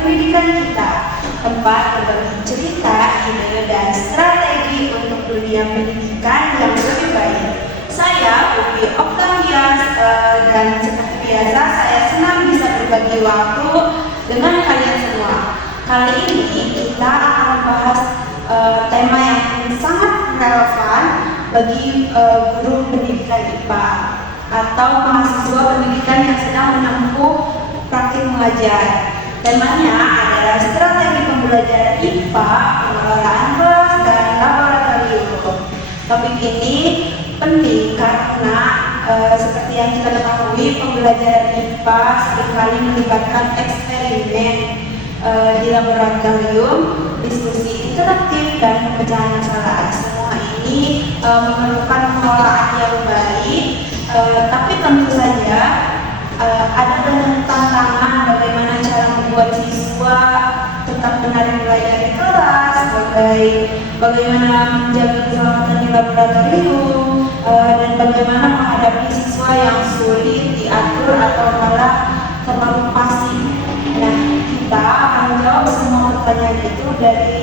pendidikan kita, tempat berbagi cerita, ide, dan strategi untuk dunia pendidikan yang lebih baik. Saya Upi Octavia dan seperti biasa saya senang bisa berbagi waktu dengan kalian semua. Kali ini kita akan membahas tema yang sangat relevan bagi guru pendidikan IPA atau mahasiswa pendidikan yang sedang menempuh praktik mengajar. Temanya adalah strategi pembelajaran IPA, pengelolaan kelas, dan laboratorium. Topik ini penting karena seperti yang kita ketahui, pembelajaran IPA seringkali melibatkan eksperimen di laboratorium, diskusi interaktif, dan pemecahan masalah. Semua ini memerlukan pengelolaan yang baik, tapi tentu saja ada banyak tantangan bagaimana cara membuat siswa tetap menarik belajar di kelas, bagaimana menjaga keselamatan di laboratorium, dan bagaimana menghadapi siswa yang sulit diatur atau malah terlalu pasif. Nah, kita akan menjawab semua pertanyaan itu dari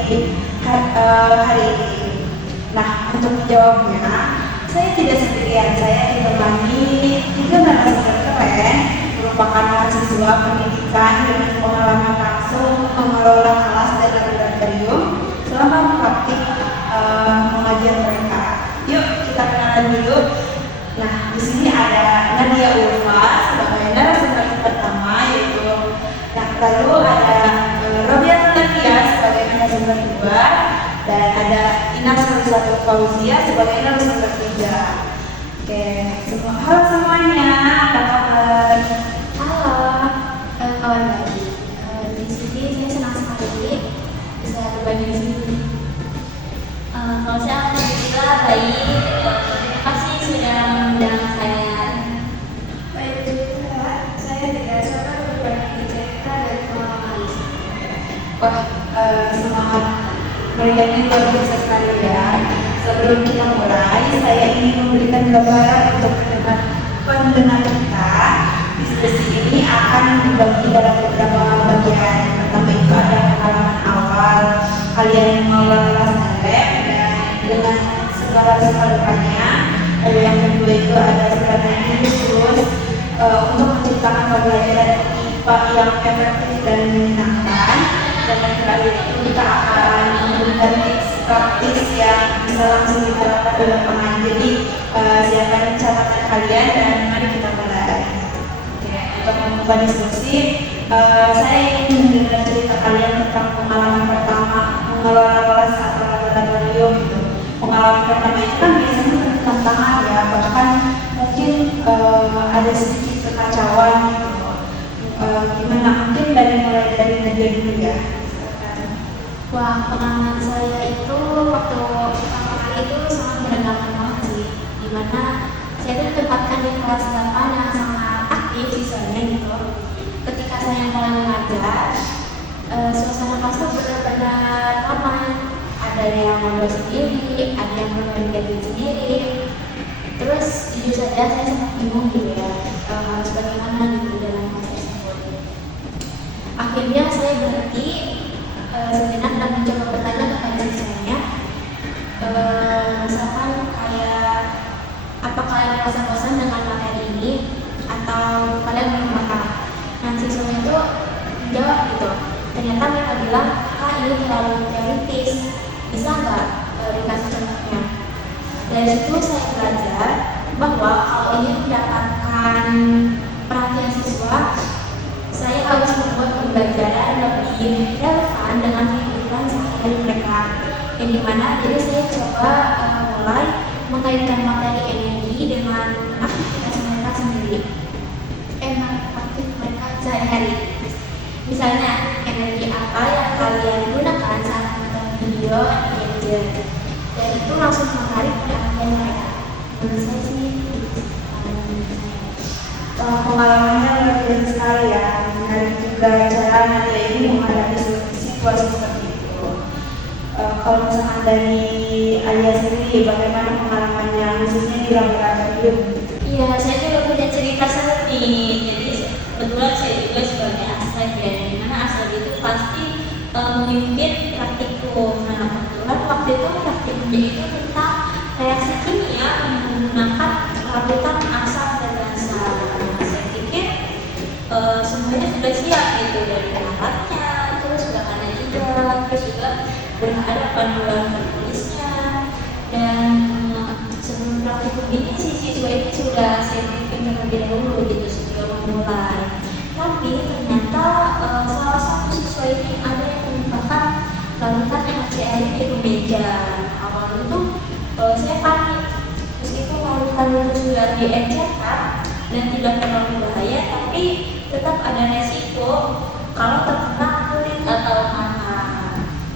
hari ini. Nah, untuk menjawabnya, saya tidak sendirian. Saya ditemani 3 narasumber keren, merupakan mahasiswa pendidikan dengan pengalaman langsung mengelola kelas dan laboratorium selama praktik mengajar mereka. Yuk kita kenalan dulu. Nah, di sini ada Nadia Ulfa sebagai narasumber pertama, lalu ada Robiatul Nadia sebagai narasumber kedua, dan ada Inas Nurzatul Fauzia sebagai narasumber ketiga. Oke, halo semuanya, apa kabar? Halo, kawan baik. Di sini saya senang sekali bisa berbagi di sini. Kalau saya alhamdulillah baik. Terima kasih sudah mengundang saya. Baik juga, saya tidak sabar berbagi cerita dari pengalaman. Wah, semangat melihatnya luar biasa sekali ya. Sebelum kita mulai, saya ingin memberikan gambaran untuk pendengar kita. Diskusi ini akan dibagi dalam beberapa bagian. Pertama itu ada pengalaman awal kalian mengelola kelas dan lab dan dengan segala lukanya. Lalu yang kedua itu ada strategi khusus untuk menciptakan pembelajaran IPA yang efektif dan menyenangkan. Dan yang terakhir itu kita akan memberikan tips praktis yang bisa langsung diterapkan di lapangan. Jadi siapkan catatan kalian dan mari kita mulai. Oke, untuk membuka diskusi, saya ingin mendengar cerita kalian tentang pengalaman pertama mengelola kelas atau laboratorium. Pengalaman pertama itu kan biasanya penuh tantangan ya, bahkan mungkin ada sedikit kekacauan gitu. Gimana, mungkin mulai dari Nadia dulu ya. Wah, pengalaman saya itu waktu pertama kali itu sangat menegangkan banget sih, dimana saya itu ditempatkan di kelas 8 yang sangat aktif siswanya gitu. Ketika saya mulai mengajar, suasana kelas itu benar-benar ramai. Ada yang ngobrol sendiri, ada yang bermain sendiri. Terus jujur saja saya sangat bingung gitu ya, harus bagaimana gitu dalam kelas tersebut. Akhirnya saya berhenti sejenak dan mencoba bertanya kepada siswanya, misalkan kayak apa kalian merasa bosan dengan materi ini atau kalian belum paham. Nah, siswanya itu menjawab gitu. Ternyata mereka bilang, ini terlalu teoritis, bisa nggak dikasih contohnya? Dari situ saya belajar bahwa kalau ingin mendapatkan perhatian siswa, saya harus membuat pembelajaran lebih relevan dengan kehidupan sehari-hari mereka. Yang dimana jadi saya coba mulai mengaitkan materi energi dengan aktivitas mereka sendiri. Aktivitas mereka sehari-hari. Misalnya energi apa yang kalian gunakan saat menonton video gadget, dan itu langsung menarik perhatian mereka. Menurut saya sih pengalamannya luar biasa sekali ya, menarik juga cara Nadia ini menghadapi situasi seperti itu. Kalau misalkan dari Alia sendiri, bagaimana pengalamannya khususnya di laboratorium? Iya, saya juga punya cerita seperti ini. Jadi kebetulan saya juga sebagai aslep ya, dimana aslep itu pas memimpin praktikum. Nah, kebetulan waktu itu praktikumnya itu tentang reaksi kimia menggunakan larutan asam dan basa. Nah, saya pikir semuanya sudah siap gitu, dari alatnya, terus bahannya juga, terus juga udah ada panduan tertulisnya. Dan sebelum praktikum ini siswa ini sudah saya briefing terlebih dahulu gitu sebelum memulai. Tapi ternyata salah satu siswa ini ada yang menyumbangkan larutan HCl di meja. Awal itu saya panik, meskipun larutan itu sudah diencerkan dan tidak terlalu bahaya, tapi tetap ada resiko kalau terkena kulit atau mata.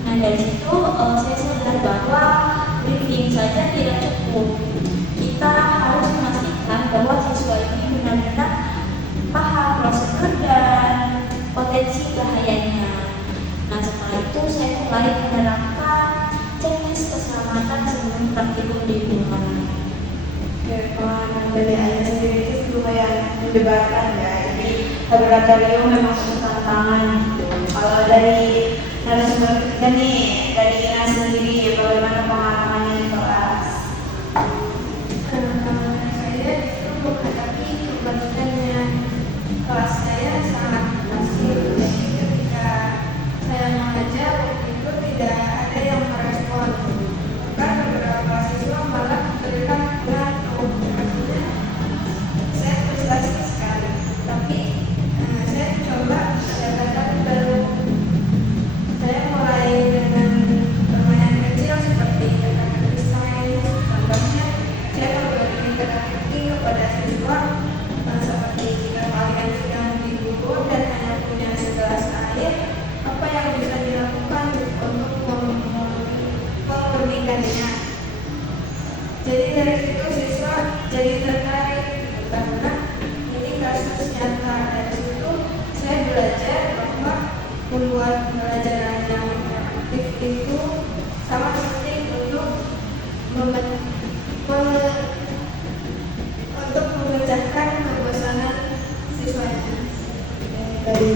Nah, dari situ saya sadar bahwa briefing saja tidak cukup. Kita harus memastikan bahwa siswa ini benar-benar paham prosedur dan potensi bahayanya. Nah, setelah itu saya mulai menerapkan checklist keselamatan sebelum praktikum dimulai. Pengalaman dari Ayah sendiri itu lumayan mendebarkan ya. Jadi laboratorium memang penuh tantangan gitu. Kalau dari narasumber kita nih, dari Ina sendiri, bagaimana pengalamannya di kelas? Saya itu menghadapi kebalikannya. Kelas saya sangat pasif, jadi ketika saya mengajar waktu itu tidak ada yang merespon. Bahkan beberapa siswa malah teriak ngantuk. Artinya saya frustasi sekali. Tapi saya coba pendekatan baru. Saya mulai dengan permainan kecil seperti gerakan desain. Contohnya, saya memberi interaktif kepada siswa seperti jika kalian sedang di guru dan hanya punya segelas air, apa yang bisa dilakukan untuk memurnikannya. Jadi dari situ siswa jadi tertarik karena ini kasus nyata. Dari situ saya belajar bahwa membuat pembelajaran yang interaktif itu sangat penting untuk memecahkan kebosanan siswanya. Dari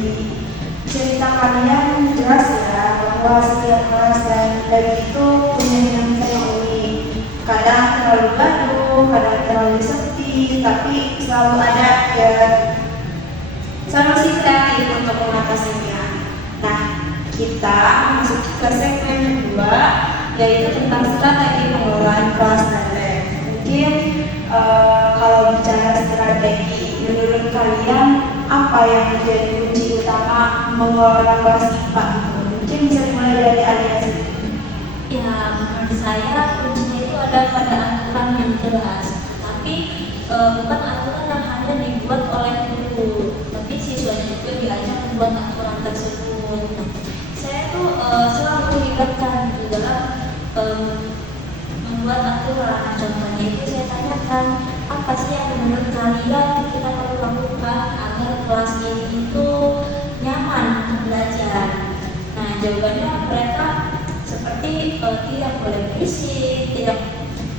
cerita kalian jelas ya bahwa setiap kelas dan itu punya dinamika yang unik. Kadang terlalu gaduh, kadang terlalu sepi, tapi selalu ada ya solusi kreatif untuk mengatasinya. Nah, kita memasuki ke segmen kedua, yaitu tentang strategi pengelolaan kelas dan lab. Mungkin kalau bicara strategi, menurut kalian apa yang menjadi kunci utama mengelola kelas IPA itu? Mungkin bisa dimulai dari Alia sendiri. Ya, menurut saya kuncinya itu ada pada aturan yang jelas. Tapi bukan aturan yang hanya dibuat oleh guru, tapi siswanya juga diajak membuat aturan tersebut. Nah, saya tuh selalu melibatkan di dalam membuat aturan. Contohnya itu saya tanyakan, apa sih yang menurut kalian kita perlu lakukan agar kelas ini itu nyaman untuk belajar? Nah, jawabannya mereka seperti tidak boleh berisik, tidak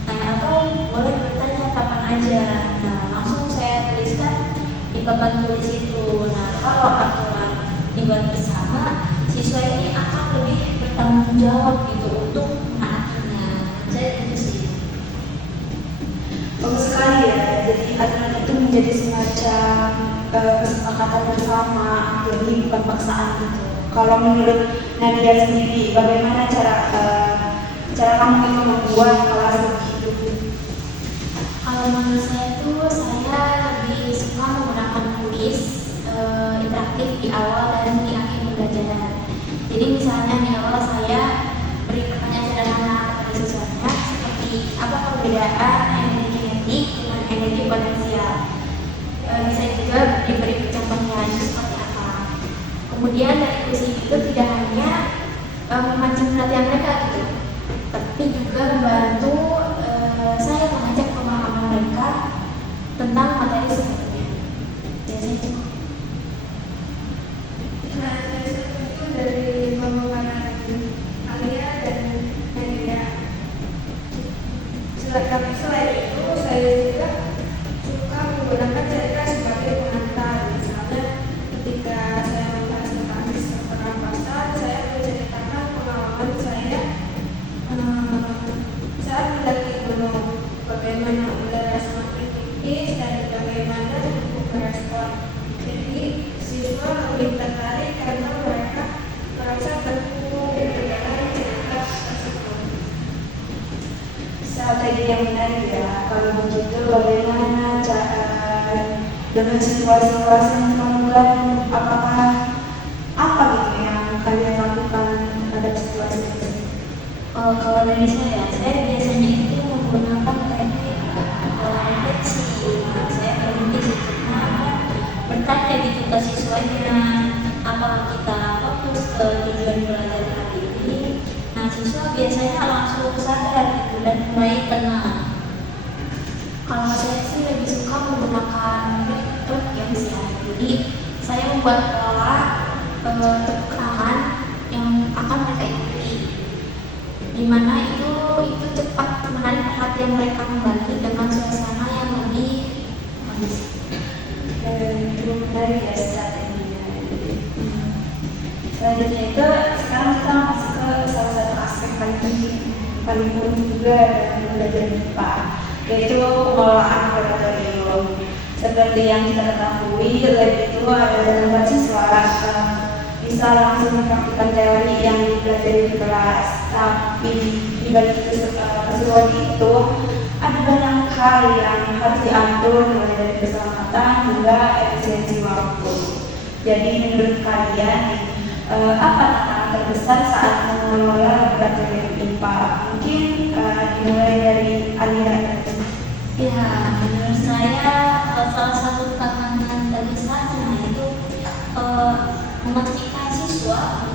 atau boleh bertanya kapan aja. Nah, langsung saya tuliskan di papan tulis itu. Nah, kalau aturan dibuat bersama, siswa ini akan lebih bertanggung jawab gitu untuk menaatinya. Saya itu sih. Bagus sekali ya, jadi aturan itu menjadi semacam kesepakatan bersama, jadi bukan paksaan gitu. Kalau menurut Nadia sendiri, bagaimana cara kamu itu membuat kelas lebih hidup? Kalau menurut saya tuh, saya lebih suka menggunakan kuis interaktif di awal dan di akhir pembelajaran. Jadi misalnya di awal saya beri pertanyaan sederhana pada siswanya seperti apa perbedaan energi kinetik dengan energi potensial. Bisa juga diberi contohnya seperti apa. Kemudian dari kuis itu tidak hanya memancing perhatian mereka gitu, tapi juga membantu saya mengajak pemahaman mereka tentang materi sebelumnya. Biasanya itu. Nah, saya itu dari pemaparan Alia dan Nadia. Selain itu, saya juga suka menggunakan cerita sebagai pengantar. Misalnya, ketika saya membahas tentang sistem pernapasan, saya menceritakan dengan situasi-situasi yang membuat apakah apa gitu yang kalian lakukan terhadap situasi itu? Kalau dari saya biasanya itu menggunakan teknik refleksi. Saya berhenti sejenak, bertanya gitu ke siswanya, apakah kita fokus ke tujuan belajar hari ini. Nah, siswa biasanya langsung sadar gitu dan mulai tenang. Kalau saya sih lebih suka menggunakan metode yang siap. Jadi saya membuat pola tepuk tangan yang akan mereka ikuti, di mana itu cepat menarik perhatian mereka kembali dengan suasana yang lebih kondusif. Belum menarik ya strateginya. Selanjutnya itu sekarang kita masuk ke salah satu aspek paling penting, paling umum juga dalam belajar MIPA, yaitu pengelolaan laboratorium. Seperti yang kita ketahui, lab itu adalah tempat siswa bisa langsung mempraktikkan teori yang dipelajari di kelas. Tapi di balik keseruan itu ada banyak hal yang harus diatur, mulai dari keselamatan hingga efisiensi waktu. Jadi menurut kalian apa tantangan terbesar saat mengelola laboratorium IPA? Mungkin dimulai dari Alia. Ya, menurut saya salah satu tantangan terbesarnya itu memastikan siswa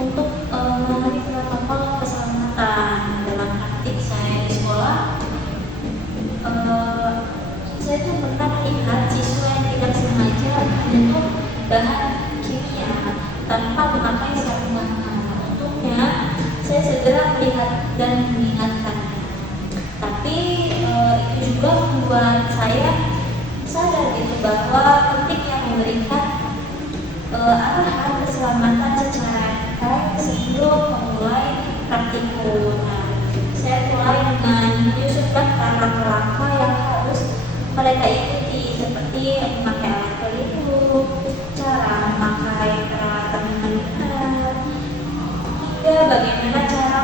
untuk memahami protokol keselamatan. Dalam praktik saya di sekolah, saya tuh pernah melihat siswa yang tidak sengaja menyentuh bahan kimia tanpa memakai sarung tangan. Untungnya saya segera melihat dan mengingatkannya. Tapi itu juga membuat saya sadar gitu bahwa pentingnya memberikan arahan keselamatan secara baik sebelum memulai praktikum. Nah, saya mulai dengan menyusun daftar langkah-langkah yang harus mereka ikuti, seperti memakai alat pelindung, cara memakai peralatan dengan benar, hingga bagaimana cara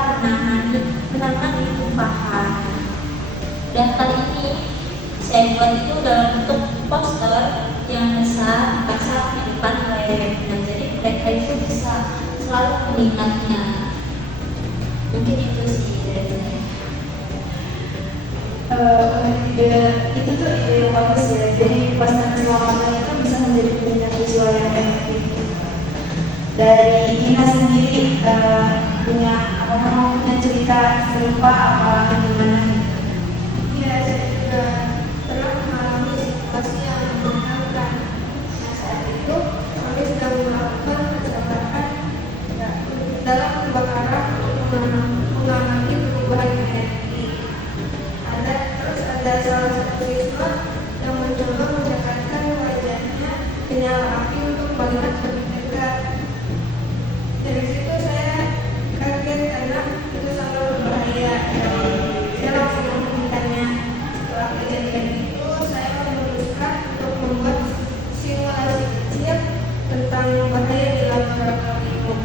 menangani tumpahan. Dan kali ini saya buat itu dalam bentuk poster yang besar dipasang di depan lab. Nah, jadi mereka itu bisa selalu mengingatnya. Mungkin itu sih dari saya. Itu tuh ide yang bagus ya. Jadi poster keselamatan itu bisa menjadi punya visual yang efektif. Dari Ina sendiri punya cerita serupa apa gimana? Ya, saya juga pernah mengalami situasi yang menyenangkan. Nah, saat itu kami sedang melakukan kecelakaan dalam kebakaran mengamati perubahan energi. Ada salah satu siswa yang mencoba mendekatkan wajahnya ke nyala api untuk melihat lebih dekat. Dari situ saya kaget karena itu sangat berbahaya. Saya langsung menghentikannya. Setelah kejadian itu, saya memutuskan untuk membuat simulasi kecil tentang bahaya di laboratorium.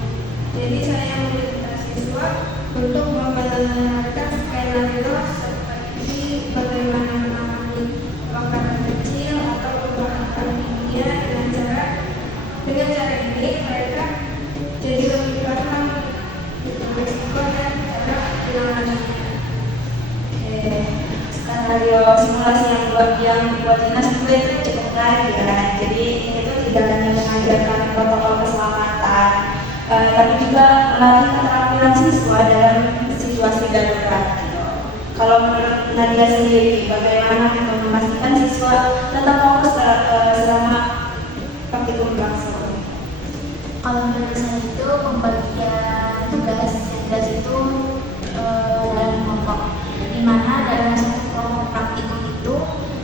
Jadi saya meminta siswa untuk menggambarkan skenario seperti bagaimana menangani kebakaran kecil atau kebakaran kimia dengan cara ini mereka jadi lebih paham risiko dan cara penanganannya. Skenario simulasi yang buat Ina juga itu cukup menarik ya. Jadi ini tuh tidak hanya mengajarkan protokol keselamatan, tapi juga melatih keterampilan siswa dalam situasi darurat. Kalau menurut Nadia sendiri, bagaimana untuk memastikan siswa tetap fokus selama praktikum berlangsung? Kalau menurut saya itu pembagian tugas itu dalam kelompok, di mana dalam satu kelompok praktikum itu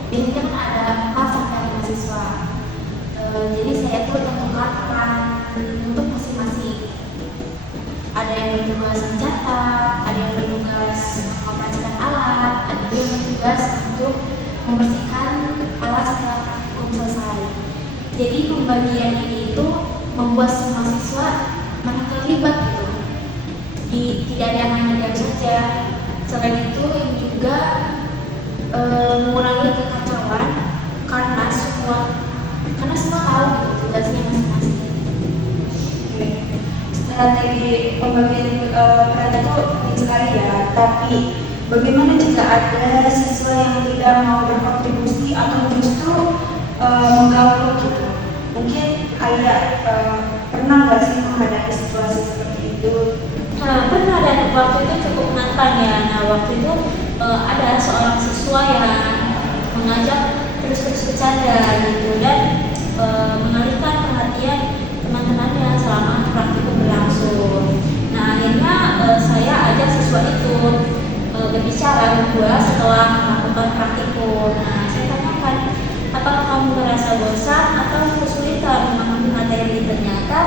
biasanya kan ada 4 sampai 5 siswa. Jadi saya tuh tentukan peran untuk masing-masing. Ada yang bertugas mencatat, ada yang bertugas mengoperasikan alat, ada juga yang bertugas untuk membersihkan alat setelah praktikum selesai. Jadi pembagian ini itu membuat semua siswa merasa terlibat gitu. Tidak ada yang hanya diam saja. Selain itu juga mengurangi kekacauan karena semua semua tahu gitu tugasnya masing-masing. Oke. Strategi pembagian peran itu penting sekali ya, tapi bagaimana jika ada siswa yang tidak mau berkontribusi atau justru mengganggu gitu? Mungkin ayah pernah nggak sih menghadapi situasi seperti itu? Nah, pernah, dan waktu itu cukup menantang ya. Nah, waktu itu ada seorang siswa yang mengajak terus bercanda gitu dan mengalihkan perhatian teman-temannya selama praktikum berlangsung. Nah, akhirnya saya ajak siswa itu berbicara berdua setelah melakukan praktikum. Nah, saya tanyakan, apakah kamu merasa bosan atau kesulitan memahami materi? Ternyata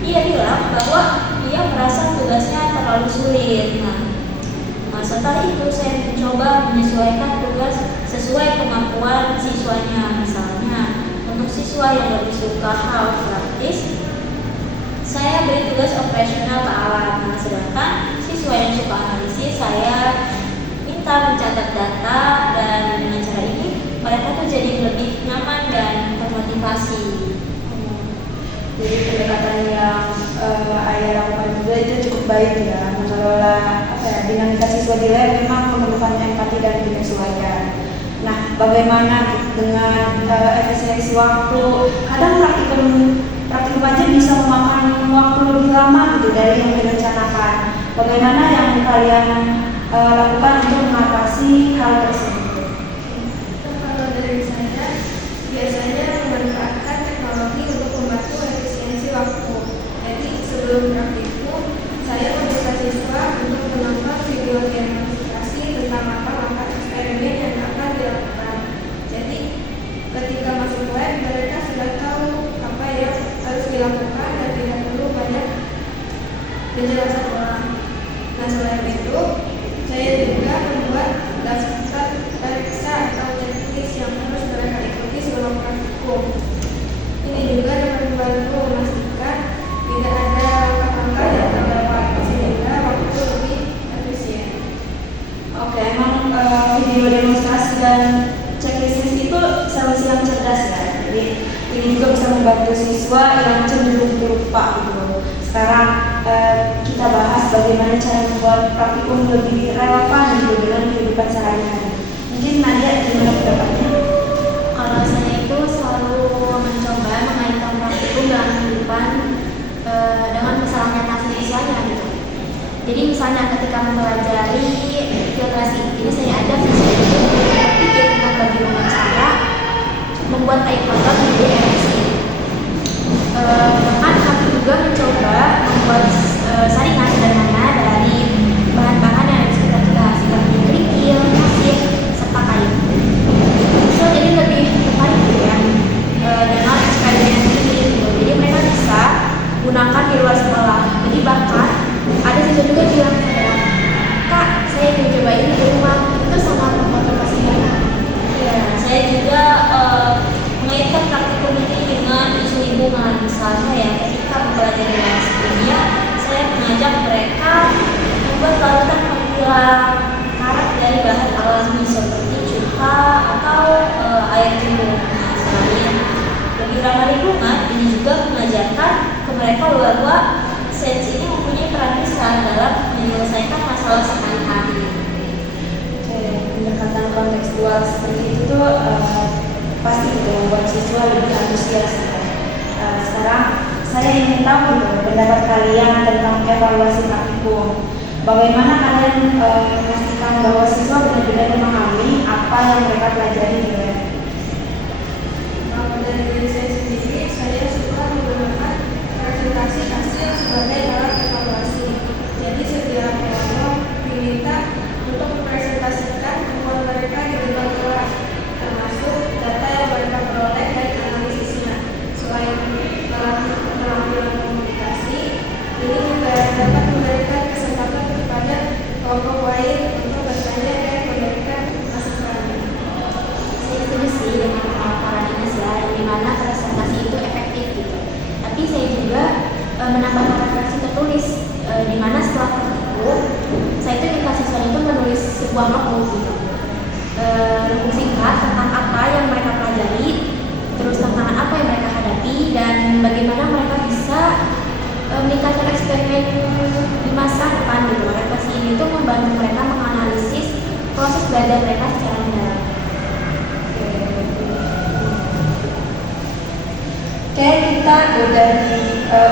dia bilang bahwa dia merasa tugasnya terlalu sulit. Nah, setelah itu saya mencoba menyesuaikan tugas sesuai kemampuan siswanya. Misalnya, untuk siswa yang lebih suka hal praktis, saya beri tugas operasional ke alat. Nah, sedangkan siswa yang suka analisis, saya minta mencatat data, dan dengan cara ini mereka tuh jadi lebih nyaman dan termotivasi. Jadi pendekatan yang ayah lakukan juga itu cukup baik ya, mengelola dinamika siswa di lab memang memerlukan empati dan penyesuaian. Nah, bagaimana dengan efisiensi waktu? Kadang praktikum aja bisa memakan waktu lebih lama gitu dari yang direncanakan. Bagaimana yang kalian lakukan untuk mengatasi hal tersebut? Kalau dari saya, biasanya memanfaatkan teknologi untuk membantu efisiensi waktu. Jadi sebelum praktikum, saya meminta siswa untuk menonton video demonstrasi tentang langkah-langkah eksperimen yang akan dilakukan. Jadi ketika masuk lab, mereka sudah tahu apa yang harus dilakukan dan tidak perlu banyak penjelasan ulang. Nah, selain itu, saya juga membuat daftar periksa atau checklist yang harus mereka ikuti sebelum praktikum. Ini juga dapat membantu memastikan tidak ada langkah-langkah yang terlewat sehingga waktu lebih efisien. Oke, emang video demonstrasi dan checklist itu solusi yang cerdas ya. Jadi ini juga bisa membantu siswa yang cenderung lupa gitu. Sekarang kita bahas bagaimana cara membuat praktikum lebih relevan gitu dengan kehidupan sehari-hari. Mungkin Nadia gimana pendapatnya? Kalau saya itu selalu mencoba mengaitkan praktikum dalam kehidupan dengan masalah nyata siswanya gitu. Jadi misalnya ketika mempelajari filtrasi, jadi saya ajak siswa itu berpikir tentang bagaimana cara membuat air kotor menjadi air bersih. Bahkan kami juga mencoba membuat saringan sederhana dari bahan-bahan yang ada di sekitar kita, seperti kerikil, pasir, serta kayu. So, jadi lebih tepat gitu ya dengan eksperimen ini gitu. Jadi mereka bisa gunakan di luar sekolah. Jadi bahkan ada siswa juga bilang, Kak, saya ingin coba ini di rumah, itu sangat memotivasi mereka. Ya, saya juga mengaitkan praktikum ini dengan isu lingkungan. Misalnya ya, ketika mempelajari bahasa kimia, saya mengajak mereka membuat larutan penghilang karat dari bahan alami seperti cuka atau air jeruk. Nah, selain lebih ramah lingkungan, ini juga mengajarkan ke mereka bahwa sains ini mempunyai peran besar dalam menyelesaikan masalah sehari-hari. Oke, pendekatan kontekstual seperti itu tuh pasti gitu membuat siswa lebih antusias. Sekarang saya ingin tahu gitu, pendapat kalian tentang evaluasi praktikum. Bagaimana kalian memastikan bahwa siswa benar-benar memahami apa yang mereka pelajari di lab? Kalau dari diri saya sendiri, saya suka menggunakan presentasi hasil sebagai alat evaluasi. Jadi setiap kelompok diminta untuk mempresentasikan kemampuan mereka di depan kelas, termasuk data yang mereka peroleh dari analisisnya. Selain melatih keterampilan komunikasi, ini juga dapat memberikan kesempatan kepada kelompok lain untuk bertanya dan memberikan masukan. Saya setuju sih dengan pemaparan Ines ya, di mana presentasi itu efektif gitu. Tapi saya juga menambahkan referensi tertulis, di mana setelah praktikum saya itu minta siswa itu menulis sebuah notebook gitu, notebook singkat tentang apa yang mereka pelajari, terus tantangan apa yang mereka hadapi. tadi dan bagaimana mereka bisa meningkatkan eksperimen di masa depan gitu. Refleksi ini tuh membantu mereka menganalisis proses belajar mereka secara mendalam. Oke, kita udah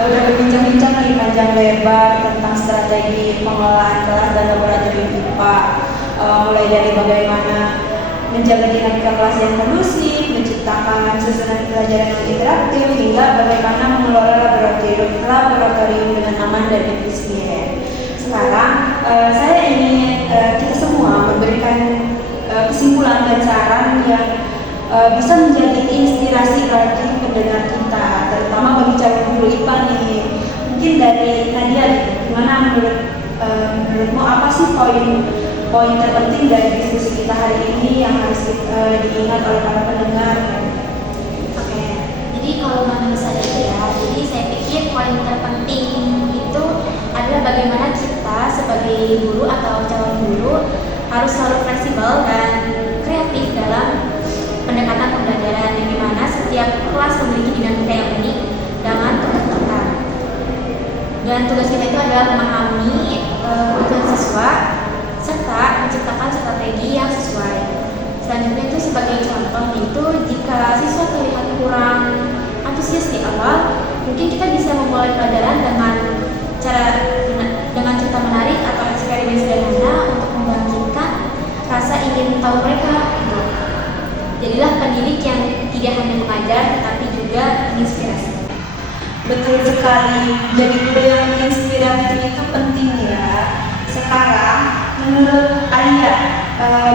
berbincang-bincang nih panjang lebar tentang strategi pengelolaan kelas dan laboratorium IPA, mulai dari bagaimana menjaga dinamika kelas yang kondusif, menciptakan susunan pelajaran yang interaktif, hingga bagaimana mengelola laboratorium dengan aman dan efisien. Sekarang saya ingin kita semua memberikan kesimpulan dan saran yang bisa menjadi inspirasi bagi pendengar kita, terutama bagi calon guru IPA nih. Mungkin dari Nadia, gimana menurutmu apa sih poin terpenting dari diskusi kita hari ini yang harus diingat oleh para pendengar? Oke, jadi kalau menurut saya itu ya, jadi saya pikir poin terpenting itu adalah bagaimana kita sebagai guru atau calon guru harus selalu fleksibel dan kreatif dalam pendekatan pembelajaran, yang dimana setiap kelas memiliki dinamika yang unik dengan tugas kita. Dan tugas kita itu adalah memahami kebutuhan siswa serta menciptakan strategi yang sesuai. Selanjutnya itu sebagai contoh itu, jika siswa terlihat kurang antusias di awal, mungkin kita bisa memulai pelajaran dengan cerita menarik atau eksperimen sederhana untuk membangkitkan rasa ingin tahu mereka. Gitu. Jadilah pendidik yang tidak hanya mengajar tetapi juga menginspirasi. Betul sekali, jadi guru yang inspiratif itu penting ya. Sekarang menurut Alia,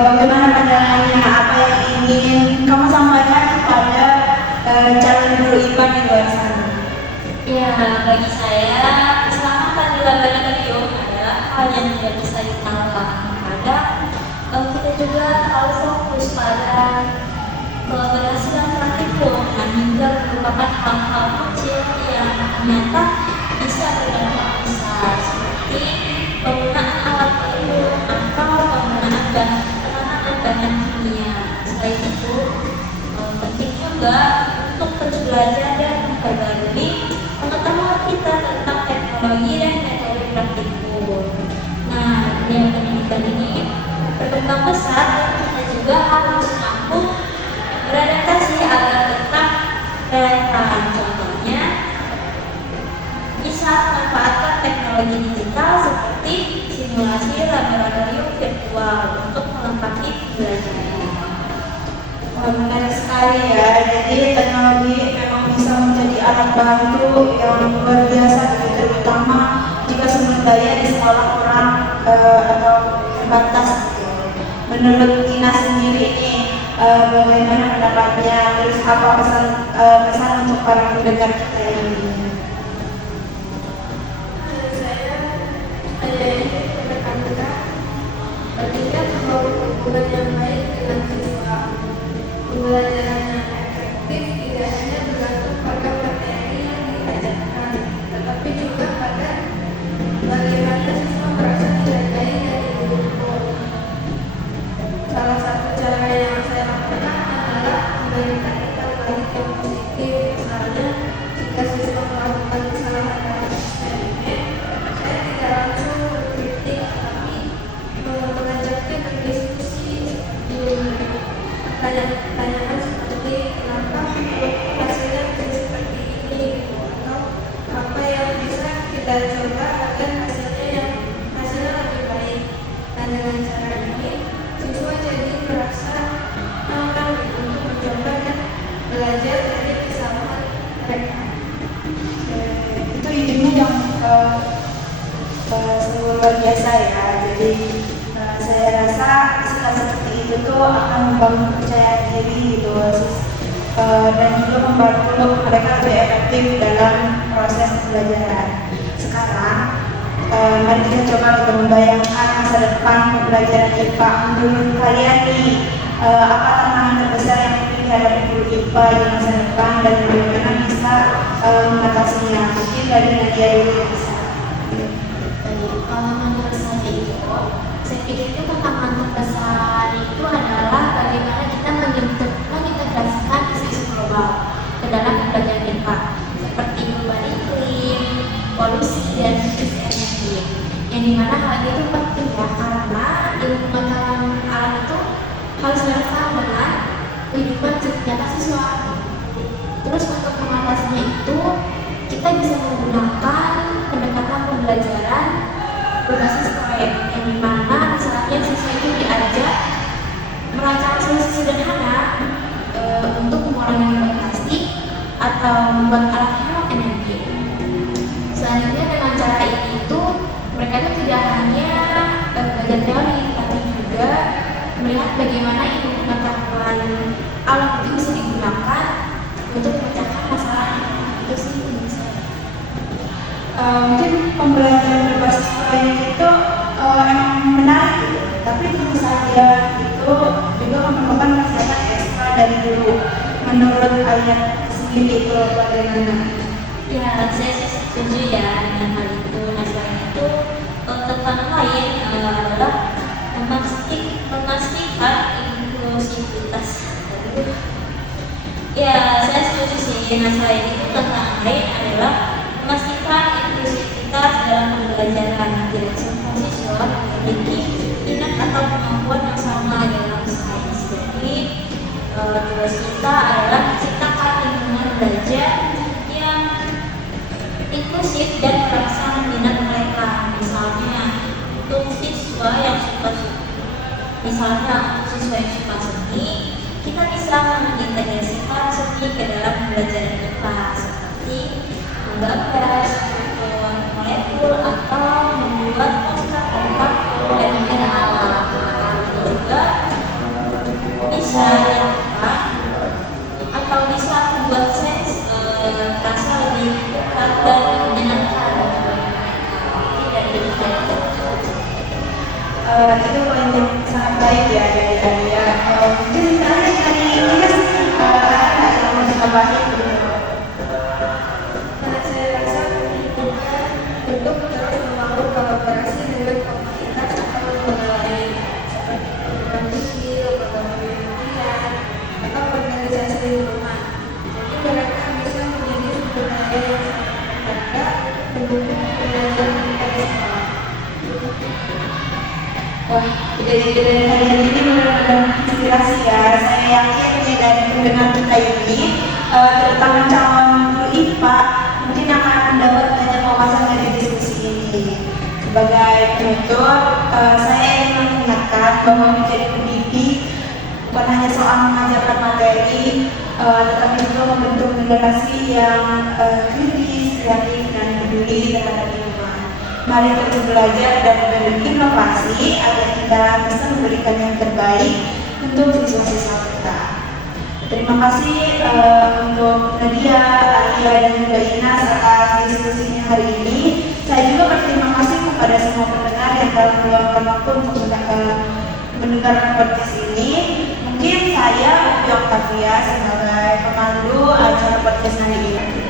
bagaimana pandangannya, apa yang ingin kamu sampaikan kepada calon guru IPA di luar sana? Ya, bagi saya keselamatan di laboratorium adalah hal yang tidak bisa ditolak. Kita juga harus fokus pada kolaborasi dan praktikum, dan hingga merupakan hal-hal kecil yang ternyata bisa berdampak besar, seperti penggunaan alat baru atau penggunaan bahan kimia. Selain itu, penting juga untuk terus belajar dan memperbarui pengetahuan kita tentang teknologi dan metode praktikum. Nah, dunia pendidikan ini berkembang besar dan kita juga harus mampu beradaptasi agar tetap relevan. Contohnya, bisa memanfaatkan teknologi digital seperti simulasi laboratorium virtual untuk melengkapi pembelajaran. Wah, menarik sekali ya. Jadi teknologi memang bisa menjadi alat bantu yang luar biasa, terutama jika sumber daya di sekolah kurang atau terbatas. Menurut Tina sendiri nih, bagaimana pendapatnya? Terus apa pesan untuk para pendengar kita ini? Saya hanya ingin menekankan pendidikan membangun hubungan yang baik dengan siswa. Pembelajaran yang efektif tidak hanya bergantung pada materi yang diajarkan, tetapi juga pada bagaimana siswa merasa dihargai dan didukung. Salah satu cara yang saya lakukan adalah memberikan imbal balik yang positif. Misalnya, jika siswa melakukan kesalahan dalam eksperimen, saya tidak langsung mengkritik, tapi mengajaknya berdiskusi pertanyaan seperti kenapa hasilnya menjadi seperti ini, atau apa yang bisa kita coba agar hasilnya lebih baik. Dan dengan cara ini siswa jadi merasa nyaman untuk mencoba dan belajar dari kesalahan mereka. Itu idenya yang luar biasa ya. Jadi saya rasa sikap seperti itu tuh akan membangun kepercayaan diri gitu, dan juga membantu mereka lebih efektif dalam proses pembelajaran. Sekarang mari kita coba untuk membayangkan masa depan pembelajaran IPA. Menurut kalian nih, apa tantangan terbesar yang mungkin dihadapi guru IPA di masa depan dan bagaimana bisa mengatasinya? Mungkin dari Nadia dulu yang bisa. Kalau menurut saya pikir itu tantangan terbesar itu adalah bagaimana kita mengintegrasikan isu-isu global ke dalam pembelajaran kita. yang dimana hal ini itu penting ya, karena ilmu pengetahuan alam itu harus relevan dengan kehidupan nyata siswa. Terus untuk mengatasinya itu kita bisa menggunakan pendekatan pembelajaran berbasis proyek yang dimana misalnya siswa itu diajak merancang solusi sederhana untuk mengurangi limbah plastik atau membuat alat hemat energi. Selanjutnya dengan cara ini itu mereka itu tidak hanya belajar teori, tapi juga melihat bagaimana ilmu pengetahuan alam itu bisa digunakan untuk memecahkan masalah. Itu sih menurut saya. Mungkin pembelajaran berbasis proyek itu emang menarik gitu. Tapi tentu saja itu juga memerlukan persiapan ekstra dari guru. Menurut ayat sendiri itu bagaimana? Ya, saya setuju ya dengan hal itu. Nah, selain itu, tantangan lain adalah memastikan inklusivitas. Ya, saya setuju sih. Nah, selain itu, tantangan lain adalah memastikan inklusivitas dalam pembelajaran. Tidak semua siswa memiliki minat atau kemampuan yang sama dalam sains. Jadi, tugas kita adalah menciptakan lingkungan belajar yang inklusif dan merangsang minat mereka. Misalnya untuk siswa yang suka seni, kita bisa mengintegrasikan seni ke dalam pembelajaran IPA seperti menggambar, struktur molekul atau membuat poster tentang fenomena alam. Juga bisa atau bisa membuat sains terasa lebih dekat dan menyenangkan. Itu poin yang sangat baik ya dari Alia. Mungkin terakhir dari Ines ada yang mau ditambahin? Nah, saya rasa penting juga untuk terus membangun kolaborasi dengan komunitas atau lembaga lain seperti program kecil, program penelitian, atau organisasi lingkungan. Jadi mereka bisa menjadi sumber daya yang sangat berharga mendukung pembelajaran kita di sekolah. Wah, kejadian kalian ini benar-benar inspirasi ya. Saya yakin ya dari pendengar kita ini, terutama calon guru IPA, mungkin akan mendapat banyak wawasan dari diskusi ini. Sebagai penutup, saya ingin mengingatkan bahwa menjadi pendidik bukan hanya soal mengajarkan materi, tetapi juga membentuk generasi yang kritis, kreatif, dan peduli terhadap lingkungan. Mari terus belajar dan berinovasi agar kita bisa memberikan yang terbaik untuk siswa-siswa kita. Terima kasih untuk Nadia, Alia, dan juga Inas atas diskusinya hari ini. Saya juga berterima kasih kepada semua pendengar yang telah meluangkan waktu untuk mendengarkan podcast ini. Mungkin saya, Upi Octavia, sebagai pemandu acara podcast hari ini.